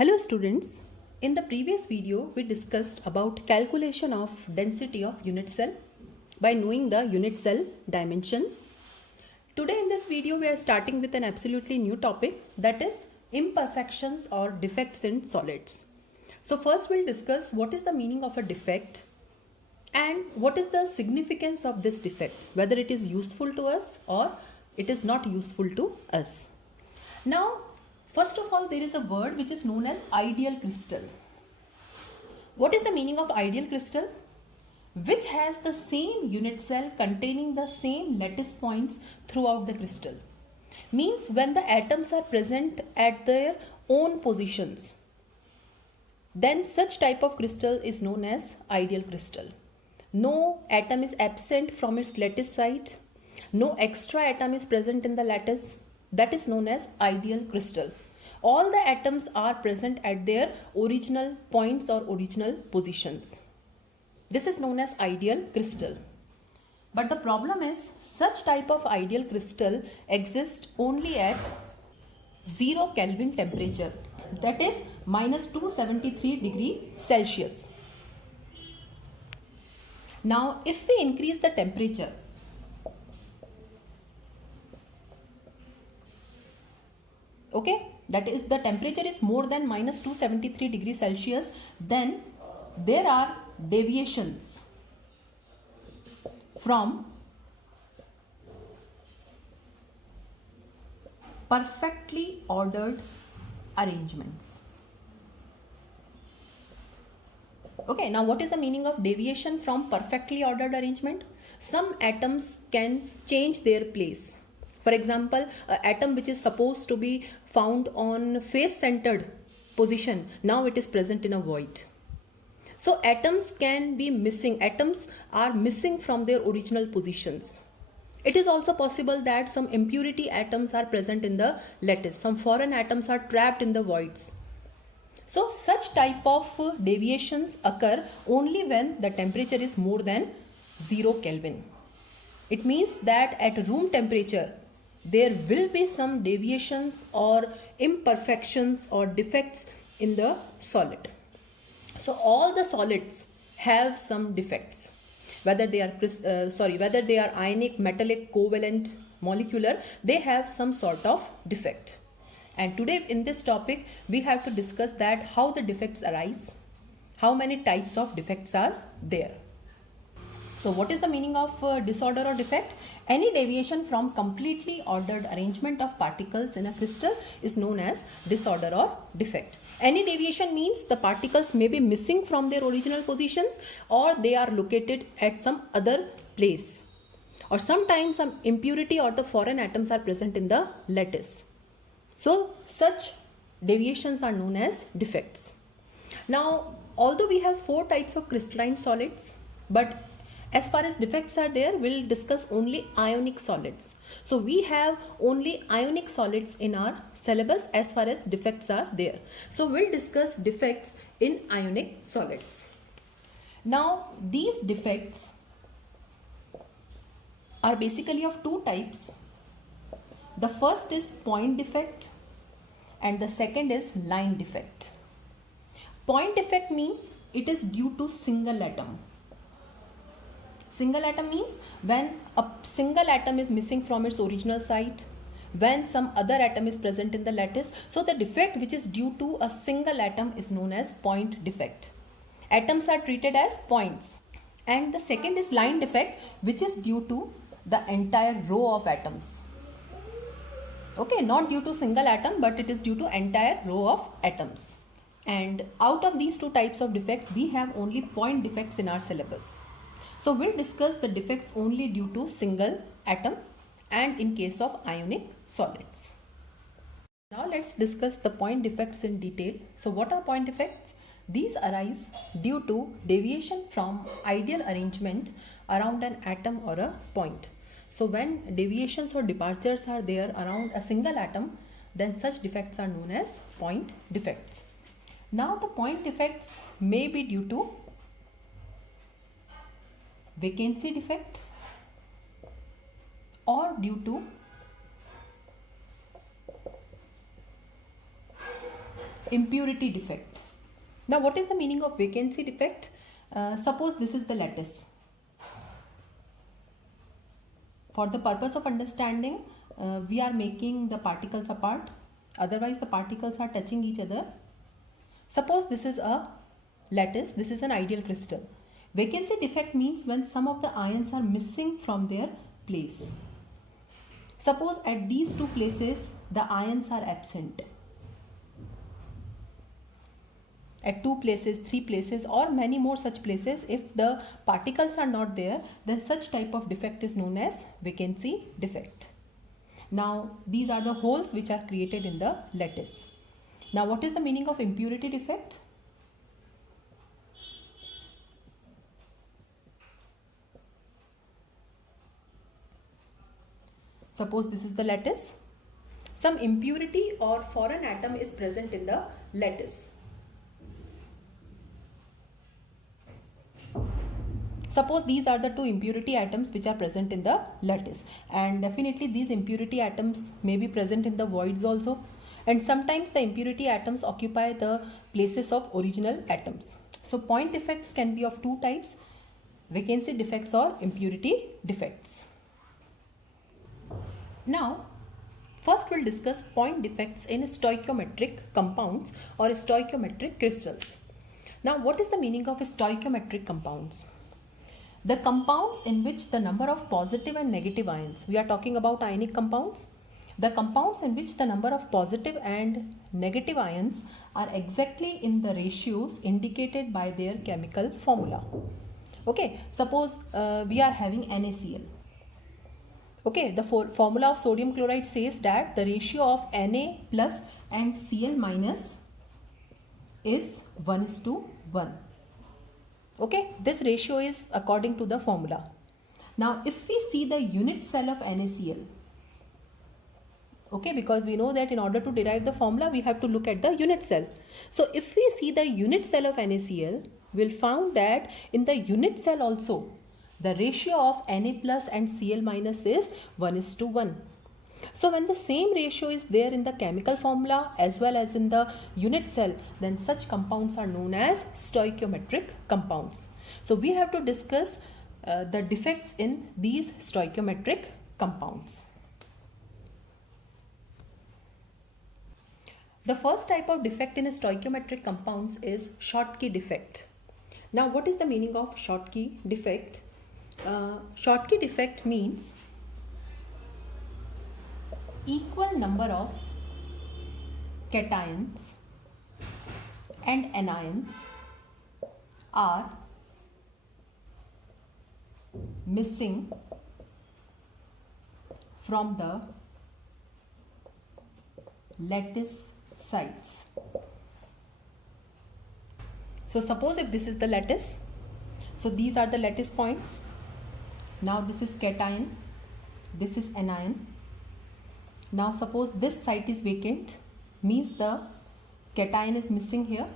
Hello students, in the previous video we discussed about calculation of density of unit cell by knowing the unit cell dimensions. Today in this video we are starting with an absolutely new topic, that is imperfections or defects in solids. So first we'll discuss what is the meaning of a defect and what is the significance of this defect, whether it is useful to us or it is not useful to us. Now first of all, there is a word which is known as ideal crystal. What is the meaning of ideal crystal? Which has the same unit cell containing the same lattice points throughout the crystal. Means when the atoms are present at their own positions, then such type of crystal is known as ideal crystal. No atom is absent from its lattice site. No extra atom is present in the lattice. That is known as ideal crystal. All the atoms are present at their original points or original positions. This is known as ideal crystal. But the problem is such type of ideal crystal exists only at 0 Kelvin temperature, that is minus 273 degree Celsius. Now if we increase the temperature, okay, that is the temperature is more than minus 273 degrees Celsius, then there are deviations from perfectly ordered arrangements. Okay, now what is the meaning of deviation from perfectly ordered arrangement? Some atoms can change their place. For example, an atom which is supposed to be found on face-centered position, now it is present in a void. So atoms can be missing. Atoms are missing from their original positions. It is also possible that some impurity atoms are present in the lattice. Some foreign atoms are trapped in the voids. So such type of deviations occur only when the temperature is more than 0 Kelvin. It means that at room temperature, there will be some deviations or imperfections or defects in the solid. So all the solids have some defects, whether they are ionic, metallic, covalent, molecular, they have some sort of defect. And today in this topic we have to discuss that how the defects arise, how many types of defects are there. So what is the meaning of disorder or defect? Any deviation from completely ordered arrangement of particles in a crystal is known as disorder or defect. Any deviation means the particles may be missing from their original positions or they are located at some other place. Or sometimes some impurity or the foreign atoms are present in the lattice. So such deviations are known as defects. Now, although we have 4 types of crystalline solids, but as far as defects are there, we'll discuss only ionic solids. So we have only ionic solids in our syllabus as far as defects are there. So we'll discuss defects in ionic solids. Now these defects are basically of 2 types. The first is point defect and the second is line defect. Point defect means it is due to single atom. Single atom means when a single atom is missing from its original site, when some other atom is present in the lattice. So the defect which is due to a single atom is known as point defect. Atoms are treated as points. And the second is line defect, which is due to the entire row of atoms. Okay, not due to single atom, but it is due to entire row of atoms. And out of these 2 types of defects, we have only point defects in our syllabus. So we'll discuss the defects only due to single atom and in case of ionic solids. Now let's discuss the point defects in detail. So what are point defects? These arise due to deviation from ideal arrangement around an atom or a point. So when deviations or departures are there around a single atom, then such defects are known as point defects. Now the point defects may be due to vacancy defect or due to impurity defect. Now what is the meaning of vacancy defect? Suppose this is the lattice. For the purpose of understanding, we are making the particles apart, otherwise the particles are touching each other. Suppose this is a lattice, this is an ideal crystal. Vacancy defect means when some of the ions are missing from their place. Suppose at these two places the ions are absent. At 2 places, 3 places, or many more such places, if the particles are not there, then such type of defect is known as vacancy defect. Now these are the holes which are created in the lattice. Now what is the meaning of impurity defect? Suppose this is the lattice. Some impurity or foreign atom is present in the lattice. Suppose these are the two impurity atoms which are present in the lattice, and definitely these impurity atoms may be present in the voids also, and sometimes the impurity atoms occupy the places of original atoms. So point defects can be of two types: vacancy defects or impurity defects. Now first we'll discuss point defects in stoichiometric compounds or stoichiometric crystals. Now what is the meaning of stoichiometric compounds? The compounds in which the number of positive and negative ions, we are talking about ionic compounds, the compounds in which the number of positive and negative ions are exactly in the ratios indicated by their chemical formula. Okay, suppose we are having NaCl. Okay, the formula of sodium chloride says that the ratio of Na plus and Cl minus is 1:1. Okay, this ratio is according to the formula. Now if we see the unit cell of NaCl, okay, because we know that in order to derive the formula we have to look at the unit cell. So if we see the unit cell of NaCl, we'll find that in the unit cell also the ratio of Na plus and Cl minus is 1:1. So when the same ratio is there in the chemical formula as well as in the unit cell, then such compounds are known as stoichiometric compounds. So we have to discuss the defects in these stoichiometric compounds. The first type of defect in stoichiometric compounds is Schottky defect. Now what is the meaning of Schottky defect? Schottky defect means equal number of cations and anions are missing from the lattice sites. So suppose if this is the lattice, so these are the lattice points. Now this is cation, this is anion. Now suppose this site is vacant, means the cation is missing here.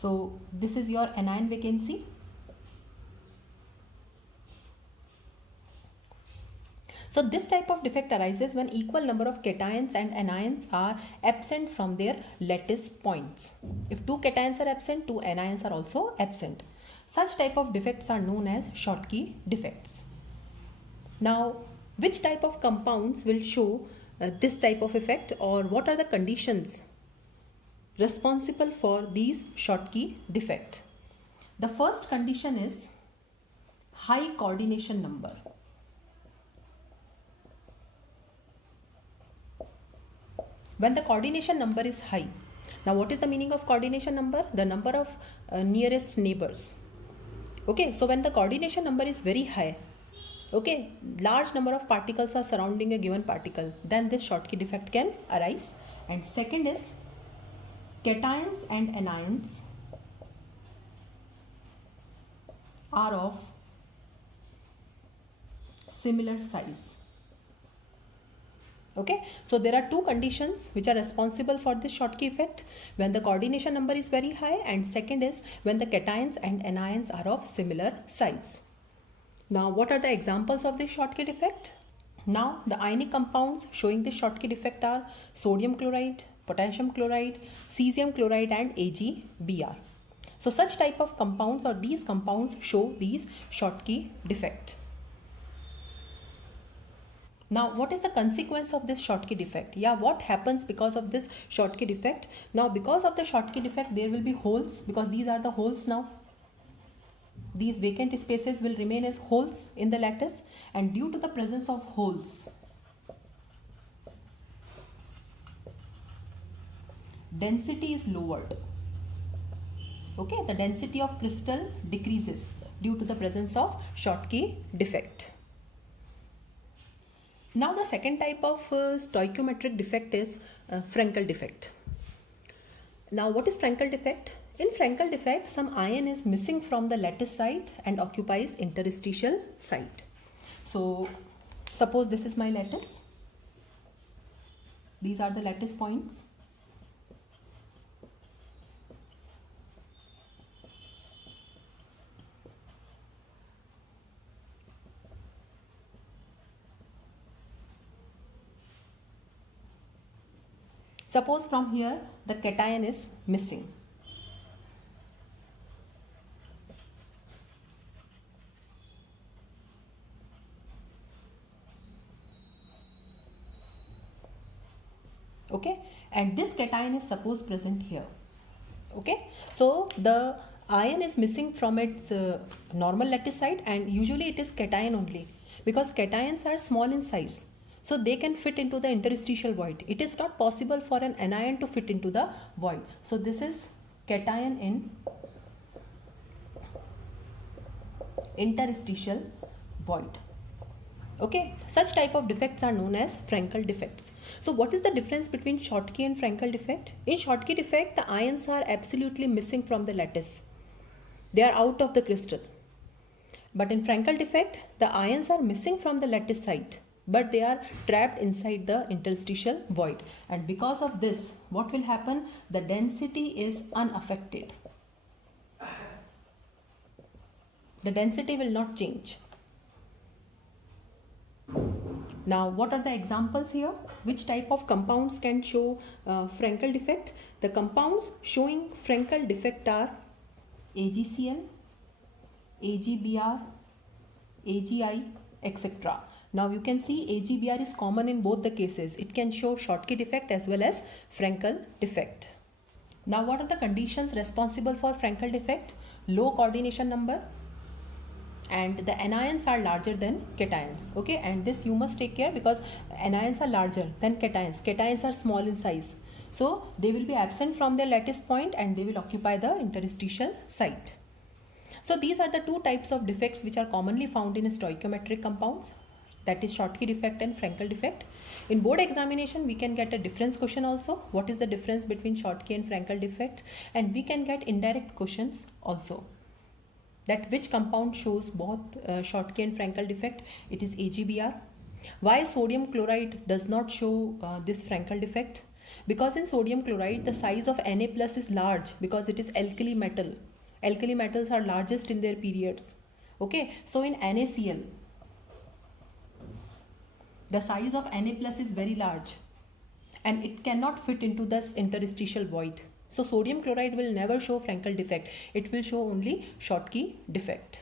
So this is your anion vacancy. So this type of defect arises when equal number of cations and anions are absent from their lattice points. If two cations are absent, two anions are also absent. Such type of defects are known as Schottky defects. Now, which type of compounds will show this type of effect, or what are the conditions responsible for these Schottky defect? The first condition is high coordination number. When the coordination number is high, now what is the meaning of coordination number? The number of nearest neighbors. Okay, so when the coordination number is very high, okay, large number of particles are surrounding a given particle, then this Schottky defect can arise. And second is cations and anions are of similar size. Okay, so there are two conditions which are responsible for this Schottky effect: when the coordination number is very high, and second is when the cations and anions are of similar size. Now, what are the examples of this Schottky defect? Now, the ionic compounds showing this Schottky defect are sodium chloride, potassium chloride, cesium chloride, and AgBr. So, such type of compounds or these compounds show these Schottky defect. Now, what is the consequence of this Schottky defect? Yeah, what happens because of this Schottky defect? Now, because of the Schottky defect, there will be holes, because these are the holes now. These vacant spaces will remain as holes in the lattice, and due to the presence of holes, density is lowered. Okay, the density of crystal decreases due to the presence of Schottky defect. Now, the second type of stoichiometric defect is Frankel defect. Now, what is Frankel defect? In Frankel defect, some ion is missing from the lattice site and occupies interstitial site. So, suppose this is my lattice. These are the lattice points. Suppose from here the cation is missing. Okay, and this cation is suppose present here. Okay, so the ion is missing from its normal lattice site, and usually it is cation only, because cations are small in size. So they can fit into the interstitial void. It is not possible for an anion to fit into the void. So this is cation in interstitial void. Okay, such type of defects are known as Frankel defects. So what is the difference between Schottky and Frankel defect? In Schottky defect, the ions are absolutely missing from the lattice. They are out of the crystal. But in Frankel defect, the ions are missing from the lattice site, but they are trapped inside the interstitial void. And because of this, what will happen? The density is unaffected. The density will not change. Now, what are the examples here? Which type of compounds can show Frankel defect? The compounds showing Frankel defect are AgCl, AgBr, AgI, etc. Now you can see AgBr is common in both the cases. It can show Schottky defect as well as Frankel defect. Now, what are the conditions responsible for Frankel defect? Low coordination number, and the anions are larger than cations. Okay, and this you must take care, because anions are larger than cations. Cations are small in size. So they will be absent from their lattice point and they will occupy the interstitial site. So these are the two types of defects which are commonly found in stoichiometric compounds, that is Schottky defect and Frankel defect. In board examination, we can get a difference question also. What is the difference between Schottky and Frankel defect? And we can get indirect questions also, that which compound shows both Schottky and Frankel defect. It is AgBr. Why sodium chloride does not show this Frankel defect? Because in sodium chloride, the size of Na plus is large, because it is alkali metal. Alkali metals are largest in their periods. Okay, so in NaCl, the size of Na plus is very large and it cannot fit into this interstitial void. So sodium chloride will never show Frankel defect. It will show only Schottky defect.